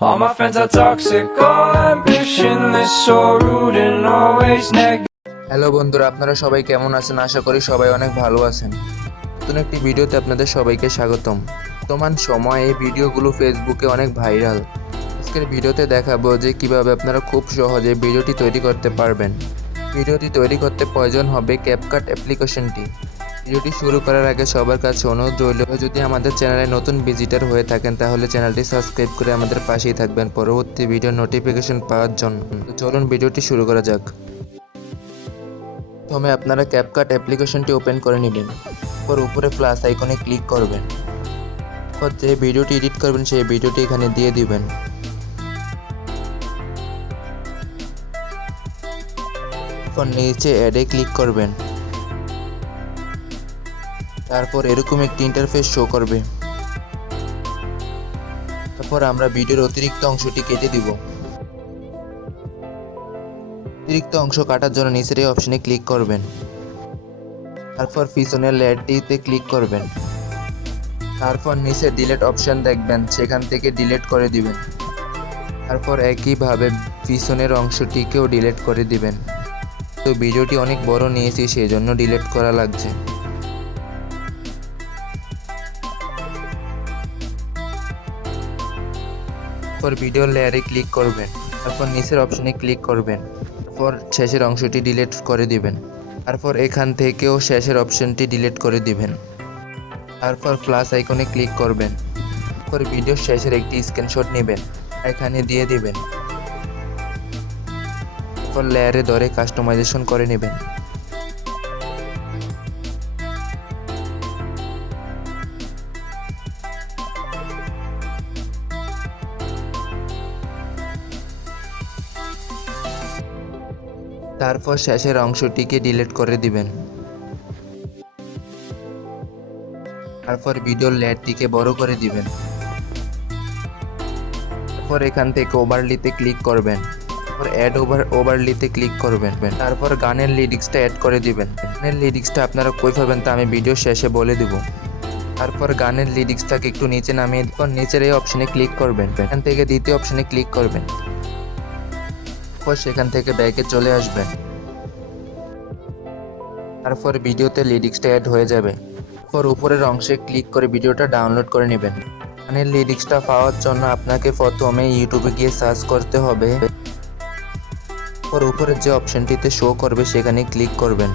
All my friends are toxic, all ambitionless, so rude and always negative. Hello বন্ধুরা, আপনারা সবাই কেমন আছেন? আশা করি সবাই অনেক ভালো আছেন। নতুন একটি ভিডিওতে আপনাদের সবাইকে স্বাগতম। বর্তমান সময়ে এই ভিডিওগুলো ফেসবুকে অনেক ভাইরাল। আজকের ভিডিওতে দেখাবো যে কিভাবে আপনারা খুব সহজে ভিডিওটি তৈরি করতে পারবেন। ভিডিওটি তৈরি করতে প্রয়োজন হবে ক্যাপকাট অ্যাপ্লিকেশনটি। ভিডিওটি শুরু করার আগে সবার কাছে অনুরোধ রইল, যদি আমাদের চ্যানেলে নতুন ভিজিটর হয়ে থাকেন তাহলে চ্যানেলটি সাবস্ক্রাইব করে আমাদের পাশেই থাকবেন পরবর্তী ভিডিও নোটিফিকেশন পাওয়ার জন্য। তো চলুন ভিডিওটি শুরু করা যাক। প্রথমে আপনারা ক্যাপকাট অ্যাপ্লিকেশনটি ওপেন করে নেবেন। এরপর উপরে প্লাস আইকনে ক্লিক করবেন। এরপর যে ভিডিওটি এডিট করবেন সেই ভিডিওটি এখানে দিয়ে দিবেন। এরপর নিচে অ্যাডে ক্লিক করবেন। তারপর এরকম একটি ইন্টারফেস শো করবে। তারপর আমরা ভিডিওর অতিরিক্ত অংশটি কেটে দিব। অতিরিক্ত অংশ কাটার জন্য নিচের এই অপশনে ক্লিক করবেন। তারপর পিছনের লেয়ারটিতে ক্লিক করবেন। তারপর নিচে ডিলিট অপশন দেখবেন, সেখান থেকে ডিলিট করে দিবেন। তারপর একইভাবে পিছনের অংশটিকেও ডিলিট করে দিবেন। তো ভিডিওটি অনেক বড় নিয়েছি, সেই জন্য ডিলিট করা লাগছে। তারপর ভিডিও লেয়ারে ক্লিক করবেন। তারপর নিচের অপশনে ক্লিক করবেন। তারপর শেষের অংশটি ডিলিট করে দিবেন। তারপর এখান থেকেও শেষের অপশনটি ডিলিট করে দিবেন। তারপর প্লাস আইকনে ক্লিক করবেন। তারপর ভিডিওর শেষের একটি স্ক্রিনশট নেবেন, এখানে দিয়ে দিবেন। তারপর লেয়ারে ধরে কাস্টমাইজেশন করে নেবেন। তারপর শেষের অংশটিকে ডিলিট করে দিবেন। তারপর ভিডিওর লেয়ারটিকে বড় করে দিবেন। তারপর এখান থেকে ওভারলিতে ক্লিক করবেন। তারপর অ্যাড ওভারলিতে ক্লিক করবেন। তারপর গানের লিরিক্সটা অ্যাড করে দিবেন। গানের লিরিক্সটা আপনারা কই পাবেন তা আমি ভিডিও শেষে বলে দিব। তারপর গানের লিরিক্সটাকে একটু নিচে নামিয়ে তারপর নিচের এই অপশনে ক্লিক করবেন। এখান থেকে দ্বিতীয় অপশনে ক্লিক করবেন। তারপর সেখান থেকে ব্যাকে চলে আসবেন। তারপর ভিডিওতে লিরিক্সটা অ্যাড হয়ে যাবে। তারপর উপরের অংশে ক্লিক করে ভিডিওটা ডাউনলোড করে নেবেন। গানের লিরিক্সটা পাওয়ার জন্য আপনাকে প্রথমে ইউটিউবে গিয়ে সার্চ করতে হবে। তারপর উপরের যে অপশনটিতে শো করবে সেখানে ক্লিক করবেন।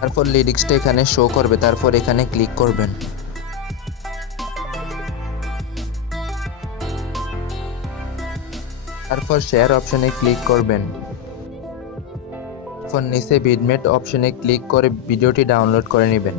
তারপর লিরিক্সটা এখানে শো করবে, তারপর এখানে ক্লিক করবেন। তারপর শেয়ার অপশনে ক্লিক করবেন। তারপর নিচে বিটমেট অপশনে ক্লিক করে ভিডিওটি ডাউনলোড করে নেবেন।